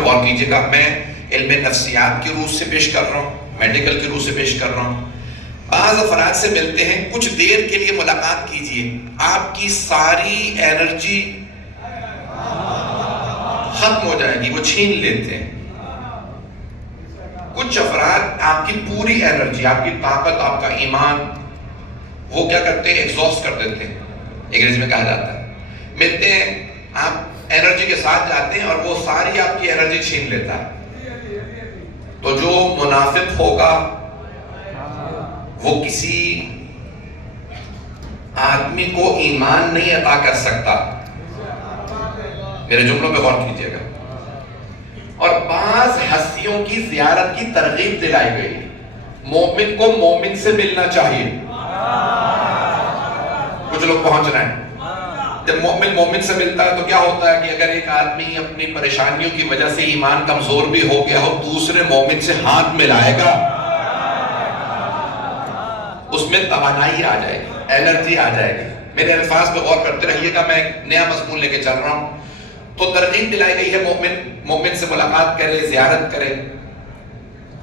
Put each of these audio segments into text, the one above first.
غور کیجیے گا، میں علم نفسیات کی روح سے پیش کر رہا ہوں، میڈیکل کی روح سے پیش کر رہا ہوں. بعض افراد سے ملتے ہیں، کچھ دیر کے لیے ملاقات کیجیے، آپ کی ساری انرجی ختم ہو جائے گی، وہ چھین لیتے ہیں. کچھ افراد آپ کی پوری انرجی، آپ کی طاقت، آپ کا ایمان، وہ کیا کرتے ہیں؟ ایگزاسٹ کر دیتے ہیں، انگریزی میں کہا جاتا ہے. ملتے ہیں، آپ انرجی کے ساتھ جاتے ہیں اور وہ ساری آپ کی انرجی چھین لیتا ہے. تو جو منافق ہوگا وہ کسی آدمی کو ایمان نہیں عطا کر سکتا. میرے جملوں پہ غور کیجیے گا. اور بعض ہستیوں کی زیارت کی ترغیب دلائی گئی. مومن کو مومن سے ملنا چاہیے. کچھ لوگ پہنچ رہے ہیں. جب مومن مومن سے ملتا ہے تو کیا ہوتا ہے کہ اگر ایک آدمی اپنی پریشانیوں کی وجہ سے ایمان کمزور بھی ہو گیا ہو، دوسرے مومن سے ہاتھ ملائے گا، اس میں توانائی آ جائے گی، انرجی آ جائے گی. میرے الفاظ پہ غور کرتے رہیے گا، میں ایک نیا مضمون لے کے چل رہا ہوں. تو ترغیب دلائی گئی ہے مومن مومن سے ملاقات کرے، زیارت کرے.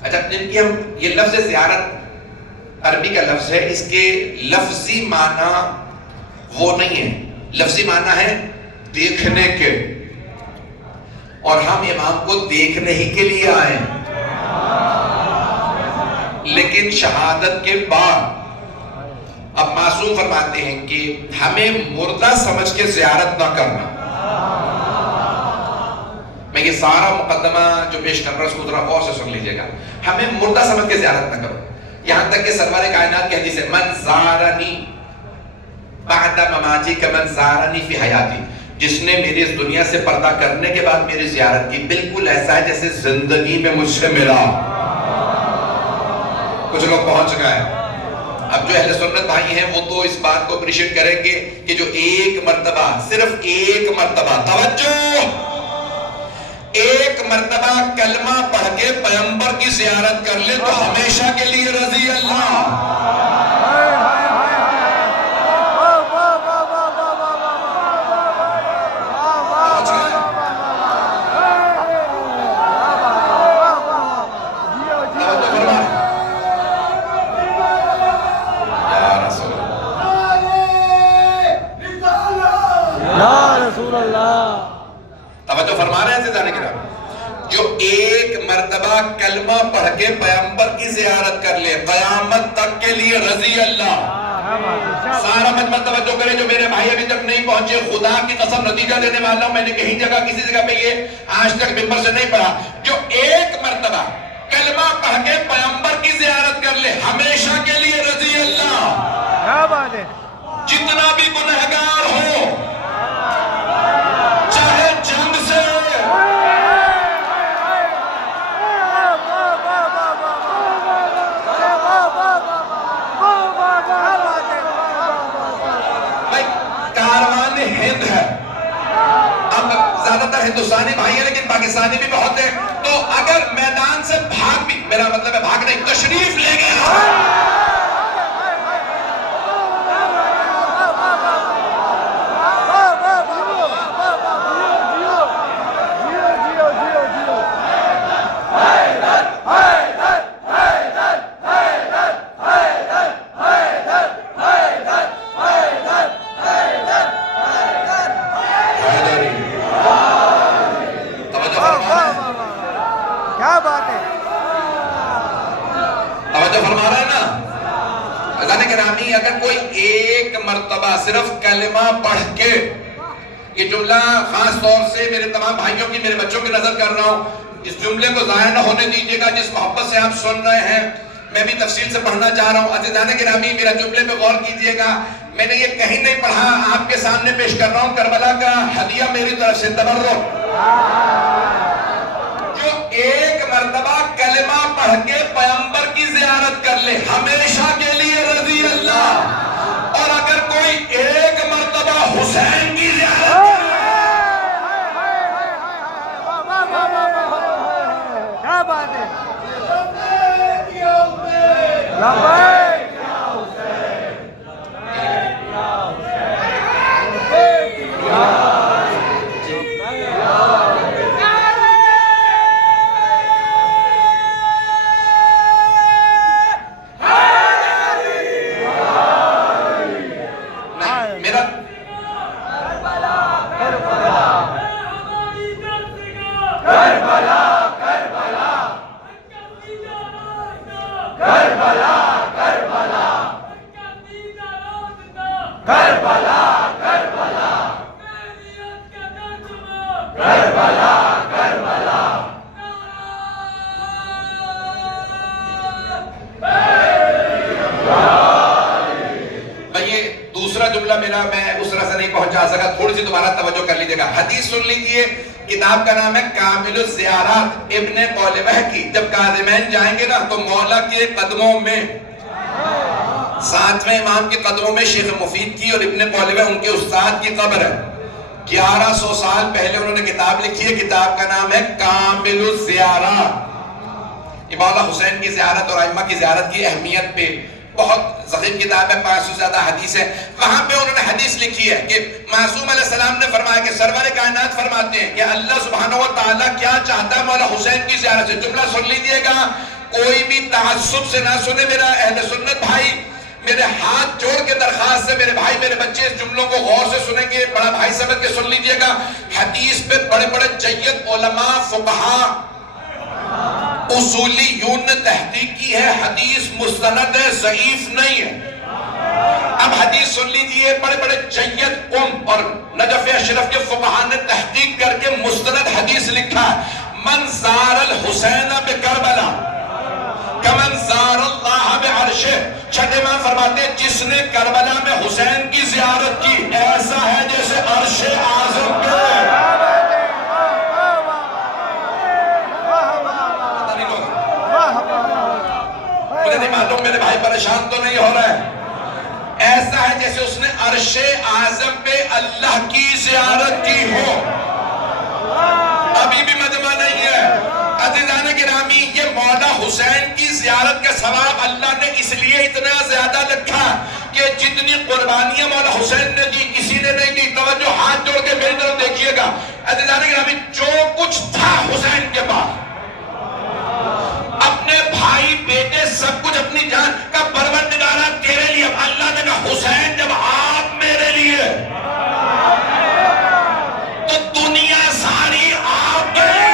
اچھا، جن کی ہم یہ لفظ زیارت عربی کا لفظ ہے، اس کے لفظی معنی وہ نہیں ہے. لفظی معنی ہے دیکھنے کے، اور ہم امام کو دیکھنے ہی کے لیے آئے ہیں. لیکن شہادت کے بعد اب معصوم فرماتے ہیں کہ ہمیں مردہ سمجھ کے زیارت نہ کرنا. میں یہ سارا مقدمہ جو پیش کر رہا ہوں اس کو ذرا غور سے سن لیجیے گا. ہمیں مردہ سمجھ کے زیارت نہ کرو. یہاں تک کہ سرور کائنات کی حدیث ہے، من زارنی بعد مماتی کمن زارنی فی حیاتی. جس نے میری اس دنیا سے پردہ کرنے کے بعد میری زیارت کی، بالکل ایسا ہے جیسے زندگی میں مجھ سے ملا. کچھ لوگ پہنچ گئے. اب جو اہل سنت بھائی ہیں وہ تو اس بات کو اپریشیٹ کریں گے کہ جو ایک مرتبہ، صرف ایک مرتبہ، توجہ، ایک مرتبہ کلمہ پڑھ کے پیغمبر کی زیارت کر لے تو ہمیشہ کے لیے رضی اللہ. توجہ فرما رہے ہیں جانے کے نام. جو ایک مرتبہ کلمہ پڑھ کے پیغمبر کی زیارت کر لے قیامت تک کے لیے رضی اللہ. سارا مجمع توجہ کرے. جو میرے بھائی ابھی تک نہیں پہنچے، خدا کی قسم نتیجہ دینے والا ہوں، میں نے کہیں جگہ کسی جگہ پہ یہ آج تک ممبر سے نہیں پڑھا. جو ایک مرتبہ کلمہ پڑھ کے پیغمبر کی زیارت کر لے ہمیشہ کے لیے رضی اللہ. کیا بات ہے. جتنا بھی گنہگار ہو، چاہے جنگ سے، کاروان ہند ہے. اب زیادہ تر ہندوستانی بھائی ہیں لیکن پاکستانی بھی بہت ہیں. تو اگر میدان سے بھاگ بھی، میرا مطلب ہے بھاگ نہیں، تشریف لے گئے، اگر کوئی ایک مرتبہ صرف کلمہ پڑھ کے، یہ جملہ خاص طور سے میرے تمام بھائیوں کی، میرے بچوں کی نظر کر رہا ہوں، اس جملے کو ضائع نہ ہونے دیجیے گا. جس محبت سے آپ سن رہے ہیں، میں بھی تفصیل سے پڑھنا چاہ رہا ہوں. عزیزان گرامی، میرا جملے پہ غور کیجیے گا. میں نے یہ کہیں نہیں پڑھا، آپ کے سامنے پیش کر رہا ہوں. کربلا کا ہدیہ میری طرف سے، تبرک. جو ایک مرتبہ کلمہ پڑھ کے پیغمبر کی زیارت کر لے ہمیشہ کے لیے رضی اللہ. اور اگر کوئی ایک مرتبہ حسین کی زیارت کر لے، کیا بات ہے. دوسرا جملہ میرا میں اس طرح سے نہیں پہنچا سکا، تھوڑی سی دوبارہ توجہ کر لیجیے گا. حدیث سن لیجیے، کتاب کا نام ہے کامل الزیارات ابن قولوہ کی. جب کاظمین جائیں گے نا تو مولا کے قدموں میں، ساتویں امام کے قدموں میں شیخ مفید کی اور ابن قولوہ ان کے استاد کی قبر ہے. 1100 سال پہلے انہوں نے کتاب لکھی ہے، کتاب کا نام ہے کامل الزیارات. یہ مولا حسین کی زیارت اور ائمہ کی زیارت کی اہمیت پہ بہت ضخیم کتاب ہے، 500 سے زیادہ حدیث ہے. وہاں پہ انہوں نے حدیث لکھی ہے کہ معصوم علیہ السلام نے فرمایا کہ سرور کائنات فرماتے ہیں کہ اللہ سبحانہ و تعالیٰ کیا چاہتا ہے مولا حسین کی زیارت سے. جملہ سن لیجئے گا، کوئی بھی تعصب سے نہ سنے میرا اہل سنت بھائی. میرے ہاتھ جوڑ کے درخواست سے میرے بھائی میرے بچے اس جملوں کو غور سے سنیں گے، بڑا بھائی سمجھ کے سن لیجئے گا. حدیث پہ بڑے بڑے جید علماء فقہاء اصولیون نے تحقیق کی ہے، حدیث مستند ہے، ضعیف نہیں ہے. اب حدیث سن لیجئے، بڑے بڑے جید اور نجف اشرف کے فقہاء نے تحقیق کر کے مستند حدیث لکھا ہے. من زار الحسین بکربلا کمن زار اللہ بعرشہ. چھٹے امام فرماتے ہیں جس نے کربلا میں حسین کی زیارت کی ایسا ہے جیسے عرش اعظم پہ. مجھے نہیں معلوم میرے بھائی پریشان تو نہیں ہو رہا ہے. ایسا ہے جیسے اس نے عرش اعظم پہ اللہ کی زیارت کی ہو. ابھی بھی مجمع نہیں ہے. عزیزان گرامی، یہ مولا حسین کی زیارت کا ثواب اللہ نے اس لیے اتنا زیادہ لکھا کہ جتنی قربانیاں مولا حسین نے دی کسی نے نہیں دی. توجہ، ہاتھ جوڑ کے میری طرف دیکھیے گا. عزیزان گرامی، جو کچھ تھا حسین کے پاس، اپنے بھائی بیٹے سب کچھ، اپنی جان کا پروردگارہ تیرے لیے. اللہ نے کہا حسین جب آپ میرے لیے تو دنیا ساری آپ کے لیے.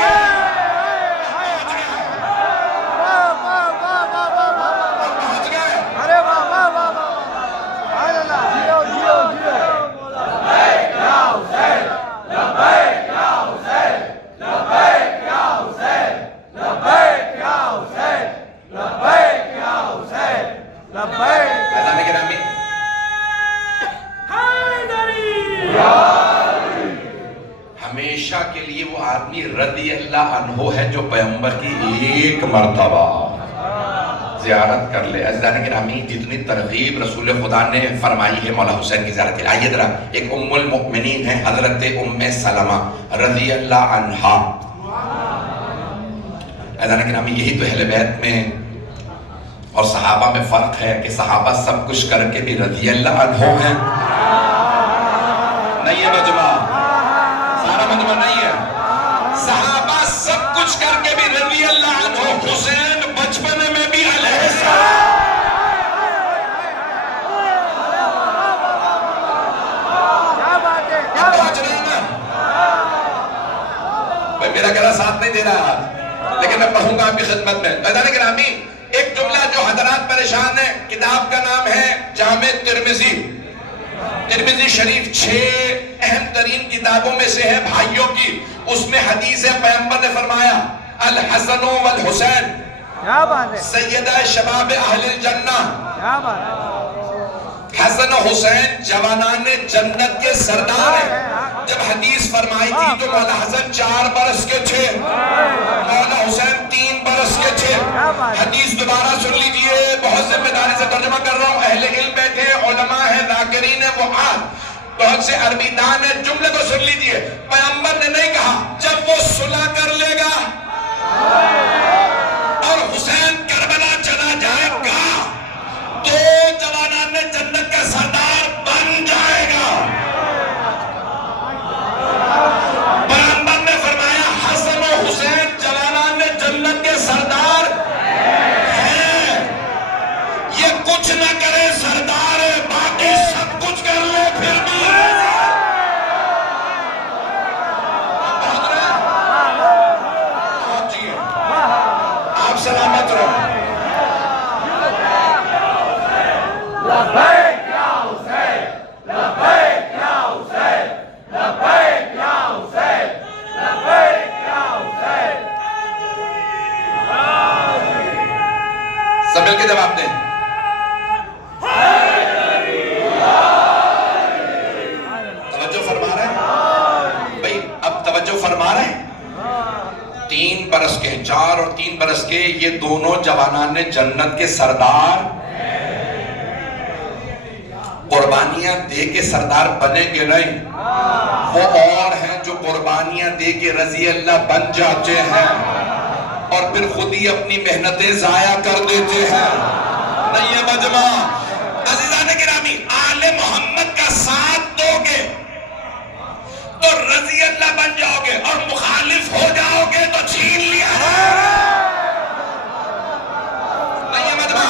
ہمیشہ کے لیے وہ آدمی رضی اللہ عنہ ہے جو پیغمبر کی ایک مرتبہ زیارت کر لے. عزیزان گرامی، جتنی ترغیب رسول خدا نے فرمائی ہے مولا حسین کی زیارت کے لیے. آئیے ذرا، ایک ام المؤمنین ہے حضرت ام سلمہ رضی اللہ عنہا. عزیزان گرامی، یہی تو اہل بیت میں اور صحابہ میں فرق ہے کہ صحابہ سب کچھ کر کے بھی رضی اللہ عنہ ہیں. نہیں ہے مجمع، سارا مجمع نہیں ہے. صحابہ سب کچھ کر کے بھی رضی اللہ عنہ. حسین بچپن میں بھی علیہ السلام. اب پہنچ رہے ہیں نا؟ میرا گلا ساتھ نہیں دے رہا لیکن میں پڑھوں گا آپ کی خدمت میں. عزیزان گرامی، ایک جملہ جو حضرات پریشان ہیں، کتاب کا نام ہے جامع ترمذی. ترمذی شریف 6 اہم ترین کتابوں میں سے ہے بھائیوں کی. اس میں حدیث ہے، پیغمبر نے فرمایا الحسن والحسین سیدہ شباب اہل الجنہ. حسن و حسین جوانان جنت کے سردار ہیں. جب حدیث فرمائی تھی تو مولا حسن 4 برس کے تھے، مولا حسین 3 برس کے تھے. حدیث دوبارہ سن لیجئے، بہت ذمہ داری سے ترجمہ کر رہا ہوں. اہل علم بیٹھے، علماء ہیں، ذاکرین ہیں، وعاظ، بہت سے عربی دان ہیں. جملے کو سن لیجئے. پیغمبر نے نہیں کہا جب وہ صلح کر لے گا اور حسین کربلا چلا جائے گا تو جوانان جنت کا سردار بن جائے گا. پیغمبر نے فرمایا حسن و حسین جوانان جنت کے سردار ہیں. یہ کچھ نہ کرے سردار ہے، باقی سب کچھ کر لے پھر بھی. مل کے جواب دیں. توجہ فرما رہے ہیں بھائی؟ اب توجہ فرما رہے ہیں. 3 برس کے 4 اور 3 برس کے یہ دونوں جوانان جنت کے سردار قربانیاں دے کے سردار بنیں گے نہیں. وہ اور ہیں جو قربانیاں دے کے رضی اللہ بن جاتے ہیں اور پھر خود ہی اپنی محنتیں ضائع کر دیتے ہیں. نہیں ہے مجمع. عزیزان گرامی، آل محمد کا ساتھ دو گے تو رضی اللہ بن جاؤ گے اور مخالف ہو جاؤ گے تو چھین لیا ہے. نہیں ہے مجمع.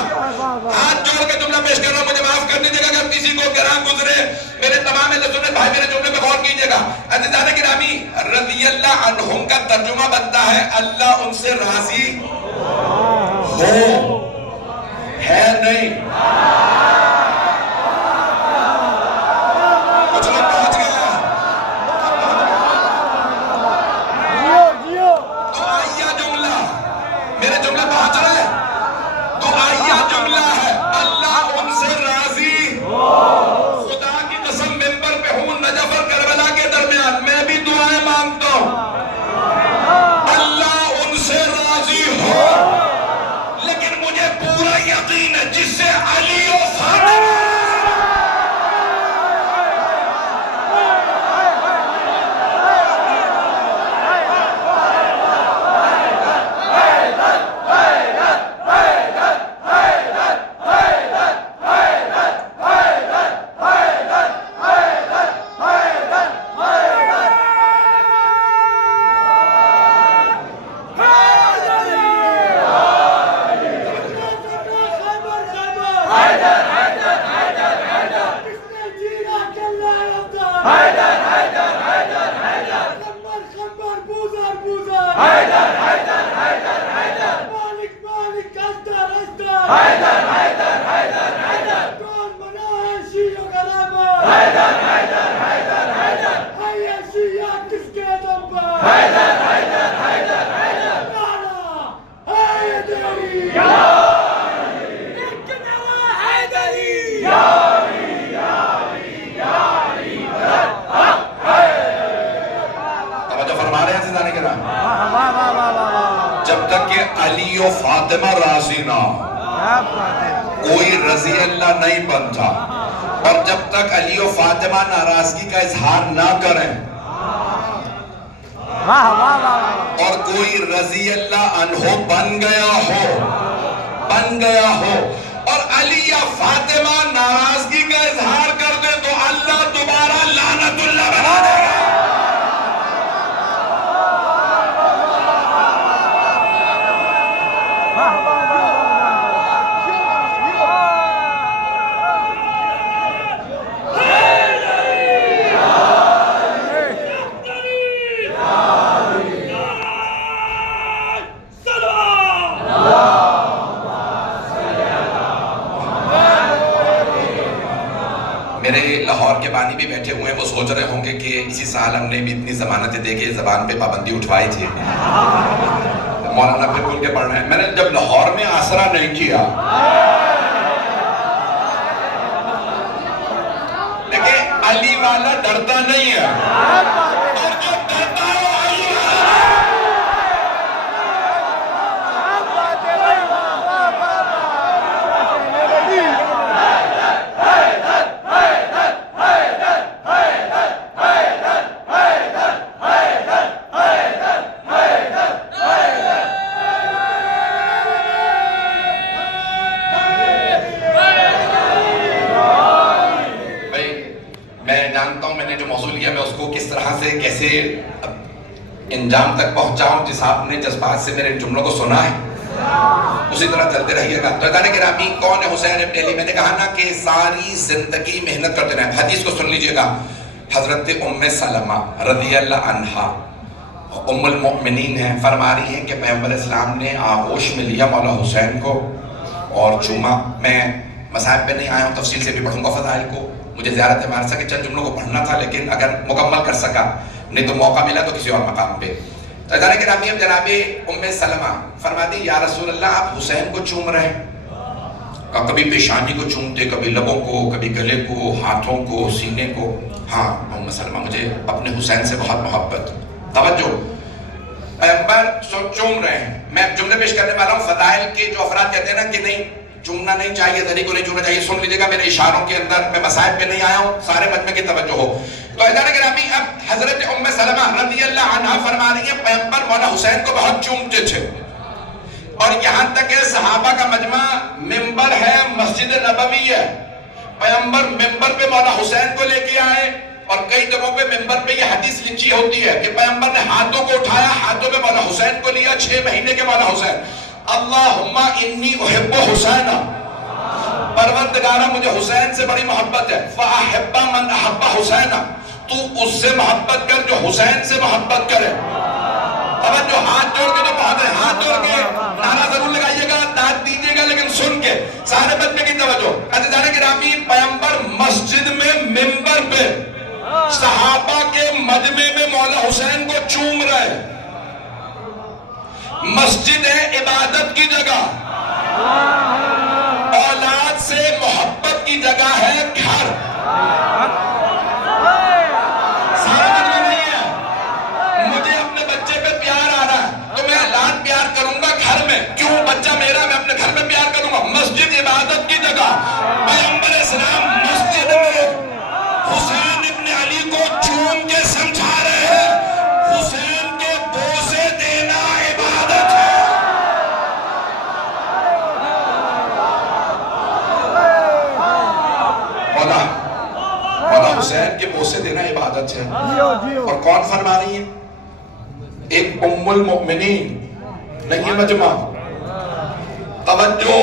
ہاتھ جوڑ کے جملہ پیش کر رہا ہوں، مجھے معاف کر دیجیے گا اگر کسی کو گراں گزرے. میرے تمام اہل سنت بھائی میرے جملے پہ غور کیجیے گا. عزیزان گرامی، رضی اللہ عنہم کا ترجمہ بنتا ہے اللہ ان سے راضی ہو. ہے نہیں؟ کچھ لوگ پہنچ گئے ہیں. تو آئیہ جملہ، میرے جملے پہنچ رہے ہیں. تو آئیہ جملہ ہے اللہ ان سے راضی. خدا کی قسم ممبر پہ ہوں نجف اور کربلا کے درمیان میں بھی دعائیں مانگتا ہوں اللہ ان سے راضی ہو. لیکن مجھے پورا یقین ہے جس سے علی و فاطمہ جب تک کہ علی و فاطمہ راضی نہ کوئی رضی اللہ نہیں بنتا. اور جب تک علی و فاطمہ ناراضگی کا اظہار نہ کریں اور کوئی رضی اللہ عنہ بن گیا ہو اور علی یا فاطمہ ناراضگی کا اظہار کر دے تو اللہ دوبارہ لعنت اللہ بنا دے گا. میرے لاہور کے بانی بھی بیٹھے ہوئے ہیں، وہ سوچ رہے ہوں گے کہ اسی سال ہم نے بھی اتنی ضمانتیں دے کے زبان پہ پابندی اٹھوائی تھی. مولانا پھر کھل کے پڑھ رہے ہیں. میں نے جب لاہور میں آسرا نہیں کیا لیکن علی والا ڈرتا نہیں ہے اور جو ڈرتا ہے وہ علی والا ہے. کیسے انجام تک پہنچاؤں. جس آپ نے جذبات سے میرے جملوں کو سنا ہے اسی طرح چلتے رہیے گا. تو عزیزان گرامی، کون ہے حسین ابن علی؟ میں نے کہا نا کہ ساری زندگی محنت کرتے رہے. حدیث کو سن لیجئے گا. حضرت ام سلمہ رضی اللہ عنہا ام المؤمنین ہیں، فرما رہی ہیں کہ پیغمبر اسلام نے آغوش میں لیا مولا حسین کو اور چوما. میں مصاحب پہ نہیں آیا ہوں، تفصیل سے بھی پڑھوں گا فضائل کو. مجھے زیارت مارسا کے چند جملوں کو پڑھنا تھا لیکن اگر مکمل کر سکا، نہیں تو موقع ملا تو کسی اور مقام پہ. تو عزیزان گرامی، اب جناب ام سلمہ فرما دی یا رسول اللہ آپ حسین کو چوم رہے ہیں. کبھی پیشانی کو چومتے، کبھی لبوں کو، کبھی گلے کو، ہاتھوں کو، سینے کو. ہاں ام سلمہ مجھے اپنے حسین سے بہت محبت. توجہ، پیغمبر چوم رہے ہیں. میں جملے پیش کرنے والا ہوں. فضائل کے جو افراد کہتے ہیں نا کہ نہیں چومنا نہیں چاہیے، دری کو نہیں چومنا چاہیے، سن لیجیے گا میرے اشاروں کے اندر. میں مسائل پہ نہیں آیا ہوں، سارے مجمع کی توجہ ہو. تو حضرت گرامی اب حضرت ام سلمہ رضی اللہ عنہا فرما رہی ہے پیغمبر مولا حسین کو بہت چومتے تھے. اور یہاں تک کہ صحابہ کا مجمع ممبر ہے، مسجد نبوی ہے. پیغمبر ممبر پہ مولا حسین کو لے کے آئے، اور کئی جگہوں پہ ممبر پہ یہ حدیث لکھی ہوتی ہے کہ پیغمبر نے ہاتھوں کو اٹھایا، ہاتھوں میں مولا حسین کو لیا. 6 مہینے کے مولا حسین. اللہم انی احب حسین، پروردگارہ مجھے حسین سے بڑی محبت ہے. فاحب من احب حسین، تو اس سے محبت کر جو حسین سے محبت کرے. توجہ، ہاتھ جوڑ کے جو بہت ہے، ہاتھ جوڑ کے نعرہ ضرور لگائیے گا، داد دیجیے گا، لیکن سن کے سارے بچے کی توجہ. عزیزان گرامی، پیغمبر مسجد میں ممبر پہ صحابہ کے مجمع میں مولا حسین کو چوم رہے. مسجد ہے عبادت کی جگہ، اولاد سے محبت کی جگہ ہے گھر. سارا مجمع نہیں ہے. مجھے اپنے بچے پہ پیار آ رہا ہے تو میں اولاد پیار کروں گا گھر میں. کیوں؟ بچہ میرا، میں اپنے گھر میں پیار کروں گا. مسجد عبادت کی جگہ. پیغمبر اسلام مسجد میں حسین ابن علی کو چوم کے سمجھا رہے ہیں حسین کے بوسے دینا عبادت ہے. مولا حسین کے بوسے دینا عبادت ہے. اور کون فرما رہی ہے؟ ایک ام المؤمنین. نہیں ہے مجمع. توجہ،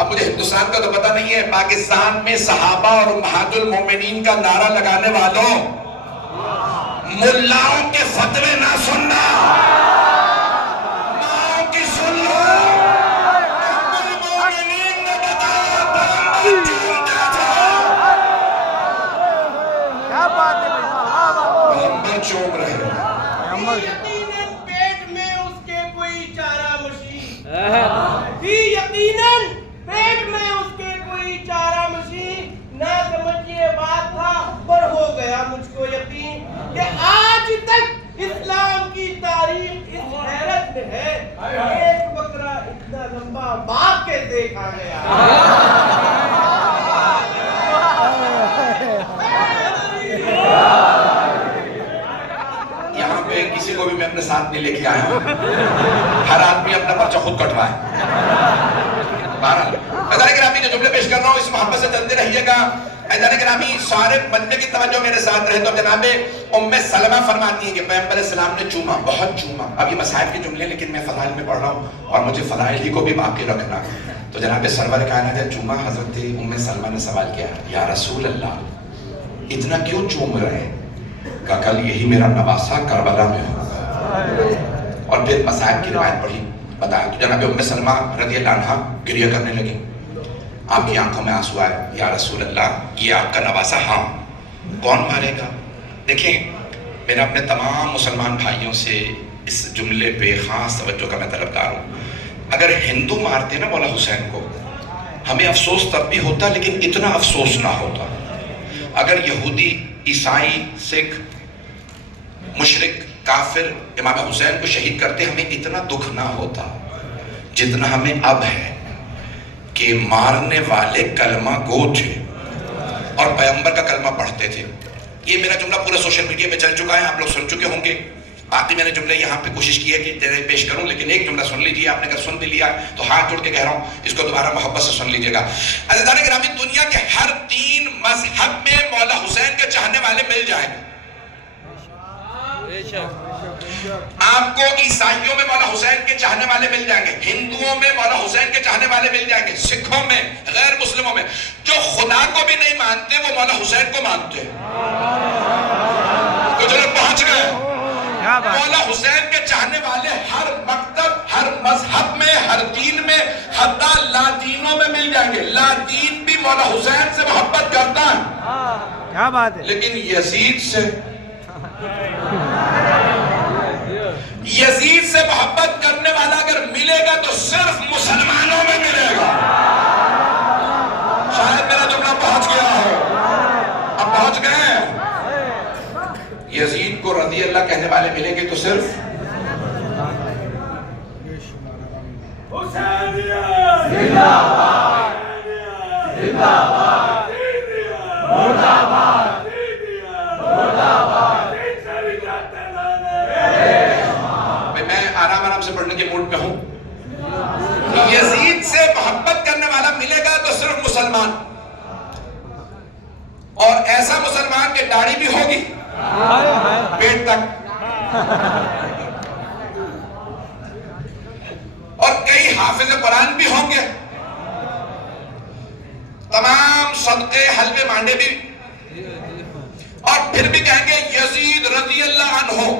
اب مجھے ہندوستان کا تو پتہ نہیں ہے، پاکستان میں صحابہ اور امہات المومنین کا نعرہ لگانے والوں، ملاؤں کے فتوے نہ سننا، ماؤں کی سن لو. ام المومنین نے بتایا پیغمبر چومتے تھے. کیا بات ہے، پیغمبر چوم رہے ہیں. یقیناً پیٹ میں اس کے کوئی چارہ یقیناً پیٹ میں اس کے کوئی چارہ مشین. نہ سمجھیے بات تھا، پر ہو گیا مجھ کو یقین کہ آج تک اسلام کی تاریخ اس حیرت میں ہے ایک بکرا اتنا لمبا باپ کے دیکھا گیا. یہاں پہ کسی کو بھی میں اپنے ساتھ نہیں لے کے آیا ہوں. ہر آدمی اپنا پرچہ خود کٹوائے. بہرحال حضرات گرامی، جو جملے پیش کر رہا ہوں اس محبت سے چلتے رہیے گا. حضرات گرامی، سارے بندے کی توجہ میرے ساتھ رہے. تو جناب ام سلمہ فرماتی ہیں کہ پیغمبر السلام نے چوما، بہت چوما. اب یہ مسائل کے جملے لیکن میں فضائل میں پڑھ رہا ہوں اور مجھے فضائل ہی کو بھی باقی رکھنا. تو جناب سرور کائنات جب چوما، حضرت ام سلمہ نے سوال کیا، یا رسول اللہ اتنا کیوں چوم رہے ہیں؟ کہ کل یہی میرا نواسہ کربلا میں ہوگا. اور پھر مسائل کی روایت پڑھی، بتایا. تو جناب ام سلمہ رضی اللہ عنہا گریہ کرنے لگی. آپ کی آنکھوں میں آنسو آئے. یا رسول اللہ یہ آپ کا نواسہ، ہاں کون مارے گا؟ دیکھیں، میں اپنے تمام مسلمان بھائیوں سے اس جملے پہ خاص توجہ کا میں طلبگار ہوں. اگر ہندو مارتے نا مولا حسین کو، ہمیں افسوس تب بھی ہوتا لیکن اتنا افسوس نہ ہوتا. اگر یہودی، عیسائی، سکھ، مشرک، کافر امام حسین کو شہید کرتے ہمیں اتنا دکھ نہ ہوتا جتنا ہمیں اب ہے کہ مارنے والے کلمہ گو تھے اور پیغمبر کا کلمہ پڑھتے تھے. یہ میرا جملہ پورا سوشل میڈیا میں چل چکا ہے، آپ لوگ سن چکے ہوں گے. باقی میں نے جملے یہاں پہ کوشش کی ہے کہ پیش کروں، لیکن ایک جملہ سن لیجیے. آپ نے اگر سن بھی لیا تو ہاتھ جوڑ کے کہہ رہا ہوں اس کو دوبارہ محبت سے سن لیجیے گا. عزیزان گرامی، دنیا کے ہر 3 مذہب میں مولا حسین کے چاہنے والے مل جائیں گے. آپ کو عیسائیوں میں مولا حسین کے چاہنے والے مل جائیں گے، ہندوؤں میں مولا حسین کے چاہنے والے مل جائیں گے، سکھوں میں، غیر مسلموں میں. جو خدا کو بھی نہیں مانتے وہ مولا حسین کو مانتے ہیں. کچھ لوگ پہنچ گئے. مولا حسین کے چاہنے والے ہر مکتب، ہر مذہب میں، ہر دین میں، حتی لاطینوں میں مل جائیں گے. لاطین بھی مولا حسین سے محبت کرتا ہے. کیا بات ہے. لیکن یزید سے محبت کرنے والا اگر ملے گا تو صرف مسلمانوں میں ملے گا. اللہ کہنے والے ملیں گے تو صرف میں آرام سے پڑھنے کے موڈ پہ ہوں. یزید سے محبت کرنے والا ملے گا تو صرف مسلمان, اور ایسا مسلمان کہ داڑھی بھی ہوگی پیٹ تک, اور کئی حافظ قرآن بھی ہوں گے, تمام صدقے حلوے مانڈے بھی, اور پھر بھی کہیں گے یزید رضی اللہ عنہ.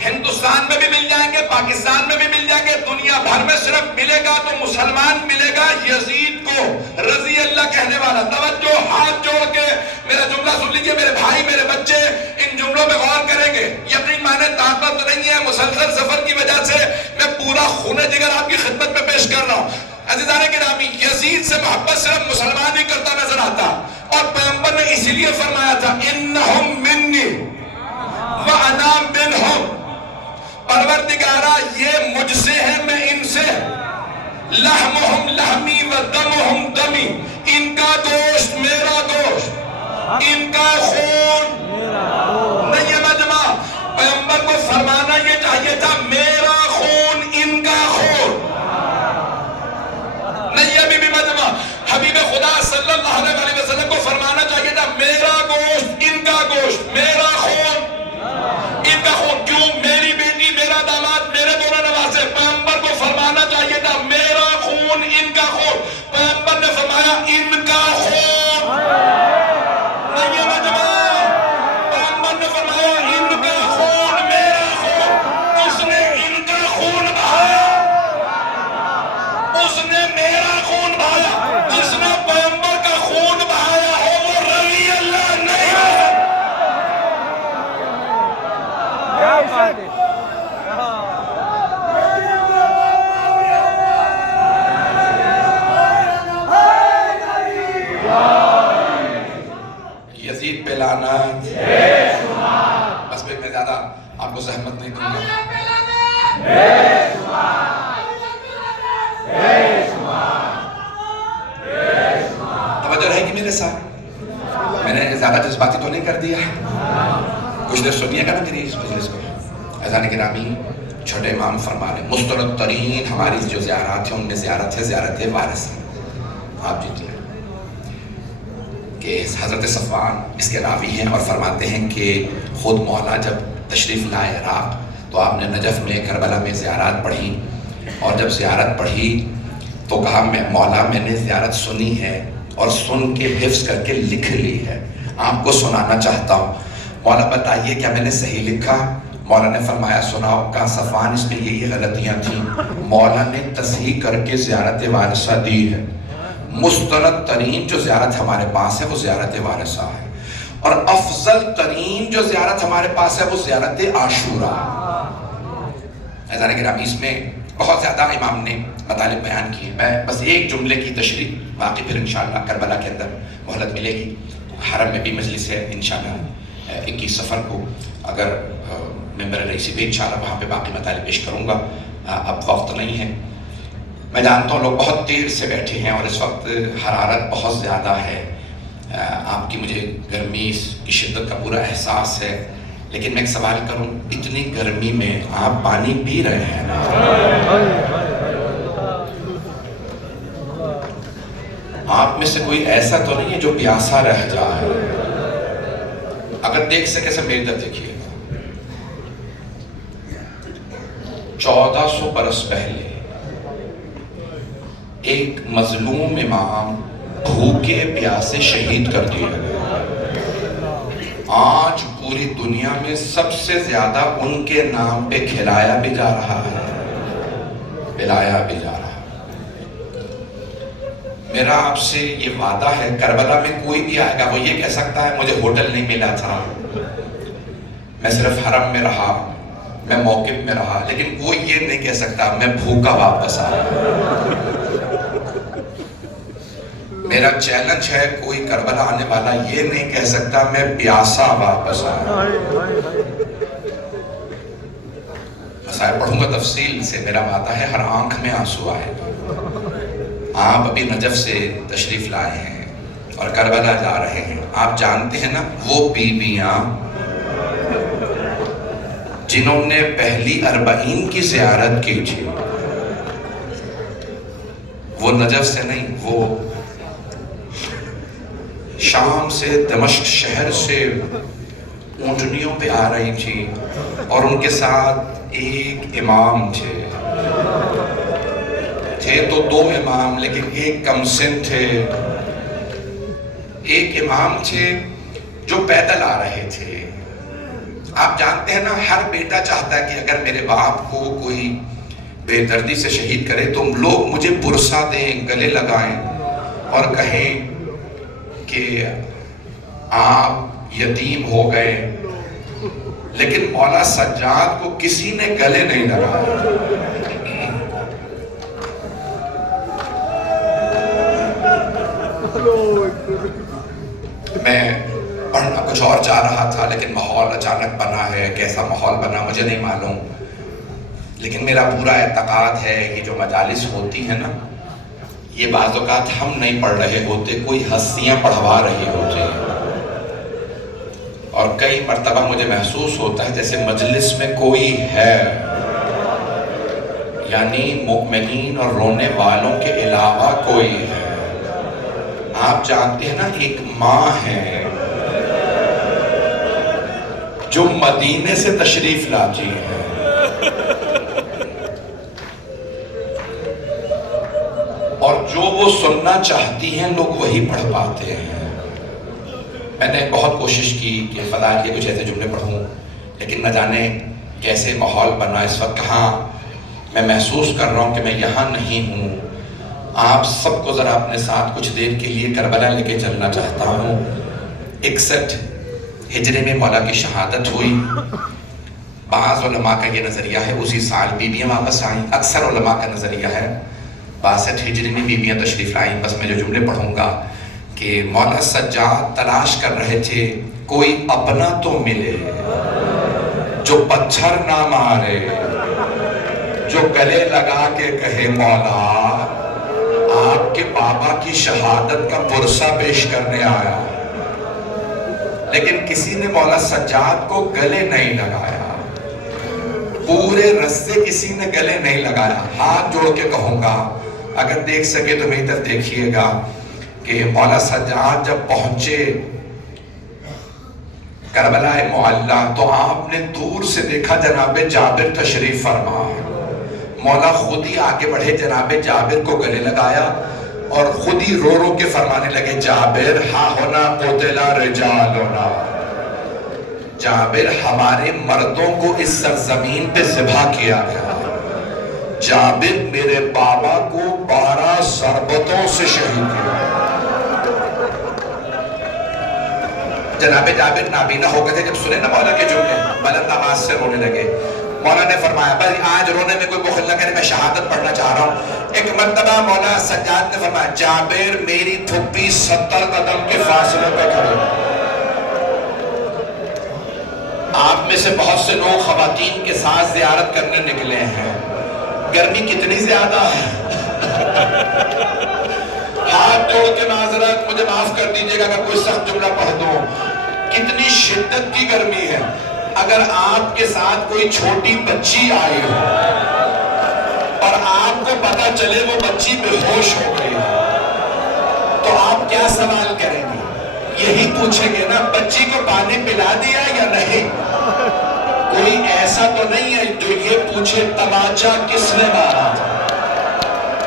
ہندوستان میں بھی مل جائیں گے, پاکستان میں بھی مل جائیں گے, دنیا بھر میں صرف ملے گا تو مسلمان ملے گا یزید کو رضی اللہ کہنے والا. توجہ, ہاتھ جوڑ کے میرا جملہ سن لیجئے میرے بھائی, میرے بچے, ان جملوں میں غور کریں گے. یقین مانے طاقت نہیں ہے, مسلسل سفر کی وجہ سے میں پورا خون جگر آپ کی خدمت میں پیش کر رہا ہوں. عزیزان گرامی, یزید سے محبت صرف مسلمان ہی کرتا نظر آتا, اور پیغمبر نے اسی لیے فرمایا تھا انہم منی وانا منہم. پروردگارہ یہ مجھ سے ہے, میں ان سے. لحمہم لحمی و دمہم دمی, ان کا گوشت میرا گوشت, ان کا خون نہیں ہے مجمع. پیغمبر کو فرمانا یہ چاہیے تھا میرا خون ان کا خون, نہیں ہے بی بی مجمع. حبیب خدا صلی اللہ علیہ وسلم کو فرمانا چاہیے تھا میرا گوشت ان کا گوشت, میرا خون ان کا خون. کیوں؟ میری بیٹی, میرا داماد, میرے دونوں نواسے. پیغمبر کو فرمانا چاہیے تھا میرا خون ان کا خون. پیغمبر نے فرمایا ان کا خون نہیں ہے مجمع. پیغمبر نے فرمایا ان کا خون میرا خون. اس نے ان کا خون بہایا, اس نے میرا خون بہایا. جس نے پیغمبر کا خون بہایا ہو وہ رضی اللہ نہیں ہو. یزید پہ لعنت. بس میں زیادہ آپ کو زحمت نہیں دوں گا. توجہ رہے گی میرے ساتھ, میں نے زیادہ جذباتی تو نہیں کر دیا. کچھ دیر سنیے گا نا میری اس مجلس کو. عزیزان گرامی, چھوٹے امام فرما رہے مسترد ترین ہماری جو زیارات ہیں ان میں زیارت ہے زیارت وارث. آپ جیتے ہیں کہ حضرت صفوان اس کے راوی ہیں اور فرماتے ہیں کہ خود مولا جب تشریف لائے عراق تو آپ نے نجف میں, کربلا میں زیارات پڑھی, اور جب زیارت پڑھی تو کہا میں مولا میں نے زیارت سنی ہے اور سن کے حفظ کر کے لکھ لی ہے, آپ کو سنانا چاہتا ہوں. مولا بتائیے کیا میں نے صحیح لکھا؟ مولا نے فرمایا سناؤ. کہا صفوان اس میں یہ غلطیاں تھیں. مولا نے تصحیح کر کے زیارت وارثہ دی ہے. مستند ترین جو زیارت ہمارے پاس ہے وہ زیارت وارثہ ہے, اور افضل ترین جو زیارت ہمارے پاس ہے وہ زیارت عاشورہ. عزیزان گرامی, اس میں بہت زیادہ امام نے مطالب بیان کیے. میں بس ایک جملے کی تشریح, باقی پھر انشاءاللہ کربلا کے اندر مہلت ملے گی. حرم میں بھی مجلس ہے انشاءاللہ 21 سفر کو, اگر ممبر رئیسی بھی انشاءاللہ وہاں پہ باقی مطالب پیش کروں گا. اب وقت نہیں ہے, میں جانتا ہوں لوگ بہت دیر سے بیٹھے ہیں اور اس وقت حرارت بہت زیادہ ہے. آپ کی مجھے گرمی کی شدت کا پورا احساس ہے, لیکن میں ایک سوال کروں, اتنی گرمی میں آپ پانی پی رہے ہیں نا؟ آپ میں سے کوئی ایسا تو نہیں ہے جو پیاسا رہ جائے؟ اگر دیکھ سکے سے میری طرف دیکھیے. 1400 برس پہلے ایک مظلوم امام بھوکے پیاسے شہید کر دیے گئے. آج پوری دنیا میں سب سے زیادہ ان کے نام پہ کھلایا بھی جا رہا ہے, پلایا بھی جا رہا ہے. میرا آپ سے یہ وعدہ ہے, کربلا میں کوئی بھی آئے گا وہ یہ کہہ سکتا ہے مجھے ہوٹل نہیں ملا تھا, میں صرف حرم میں رہا, میں موقف میں رہا, لیکن وہ یہ نہیں کہہ سکتا میں بھوکا واپس آیا. میرا چیلنج ہے, کوئی کربلا آنے والا یہ نہیں کہہ سکتا میں پیاسا واپس آیا. مسائل پڑھوں گا تفصیل سے، میرا وعدہ ہے ہر آنکھ میں آنسو آئے گا۔ آپ ابھی نجف سے تشریف لائے ہیں اور کربلا جا رہے ہیں، آپ جانتے ہیں نا وہ بیویاں جنہوں نے پہلی 40 کی زیارت کی تھی، وہ نجف سے نہیں، وہ شام سے دمشق شہر سے اونٹنیوں پہ آ رہی تھی اور ان کے ساتھ ایک امام تھے تو 2 امام، لیکن ایک کم سن تھے، ایک امام تھے جو پیدل آ رہے تھے۔ آپ جانتے ہیں نا ہر بیٹا چاہتا ہے کہ اگر میرے باپ کو کوئی بے دردی سے شہید کرے تو لوگ مجھے پرسا دیں، گلے لگائیں اور کہیں کہ آپ یتیم ہو گئے، لیکن مولا سجاد کو کسی نے گلے نہیں لگایا۔ میں پڑھنا کچھ اور چاہ رہا تھا لیکن ماحول اچانک بنا ہے، کیسا ماحول بنا مجھے نہیں معلوم، لیکن میرا پورا اعتقاد ہے کہ جو مجالس ہوتی ہیں نا، یہ بعض اوقات ہم نہیں پڑھ رہے ہوتے، کوئی ہستیاں پڑھوا رہی ہوتی ہیں، اور کئی مرتبہ مجھے محسوس ہوتا ہے جیسے مجلس میں کوئی ہے، یعنی مؤمنین اور رونے والوں کے علاوہ کوئی ہے۔ آپ جانتے ہیں نا ایک ماں ہے جو مدینے سے تشریف لاتی ہے، اور جو وہ سننا چاہتی ہیں لوگ وہی پڑھ پاتے ہیں۔ میں نے بہت کوشش کی کہ فضائل کے کچھ ایسے جملے پڑھوں، لیکن نہ جانے کیسے ماحول بنا اس وقت، کہاں میں محسوس کر رہا ہوں کہ میں یہاں نہیں ہوں۔ آپ سب کو ذرا اپنے ساتھ کچھ دیر کے لیے کربلا لے کے چلنا چاہتا ہوں۔ 61 ہجری میں مولا کی شہادت ہوئی۔ بعض علماء کا یہ نظریہ ہے اسی سال بیویاں واپس آئیں، اکثر علماء کا نظریہ ہے 62 ہجری میں بیویاں تشریف لائیں۔ بس میں جو جملے پڑھوں گا کہ مولا سجاد تلاش کر رہے تھے کوئی اپنا تو ملے جو پتھر نہ مارے، جو گلے لگا کے کہے مولا آپ کے بابا کی شہادت کا پرسہ پیش کرنے آیا، لیکن کسی نے مولا سجاد کو گلے نہیں لگایا، پورے رستے کسی نے گلے نہیں لگایا۔ ہاتھ جوڑ کے کہوں گا اگر دیکھ سکے تو میری طرف دیکھیے گا کہ مولا سجاد جب پہنچے کربلا معلی تو آپ نے دور سے دیکھا جناب جابر تشریف فرما، مولا خود ہی آگے بڑھے، جناب جابر کو گلے لگایا اور خود ہی رو رو کے فرمانے لگے جابر ہاں ہونا قتلا رجالنا، جابر ہمارے مردوں کو اس سرزمین پہ ذبح کیا گیا، جابر میرے بابا کو 12 ضربتوں سے شہید کیا۔ جناب جابر نابینا ہو گئے تھے، جب سنے نا مولا کے جملے بلند آواز سے رونے لگے۔ مولا نے فرمایا بھائی آج رونے میں کوئی بخل نہ کرے، میں شہادت پڑھنا چاہ رہا ہوں۔ ایک مرتبہ مولا سجاد نے فرمایا جابر میری پھپھی 70 قدم کے فاصلے پہ کھڑے۔ آپ میں سے بہت سے لوگ خواتین کے ساتھ زیارت کرنے نکلے ہیں، گرمی کتنی زیادہ ہے، ہاتھ جوڑ کے معذرت مجھے معاف کر دیجئے گا اگر کوئی سخت جملہ پڑھ دوں، کتنی شدت کی گرمی ہے۔ اگر آپ کے ساتھ کوئی چھوٹی بچی آئی ہو اور آپ کو پتا چلے وہ بچی بے ہوش ہو گئی تو آپ کیا سوال کریں گے؟ یہی پوچھیں گے نا بچی کو پانی پلا دیا یا نہیں؟ کوئی ایسا تو نہیں ہے جو یہ پوچھے تماچا کس نے مارا تھا؟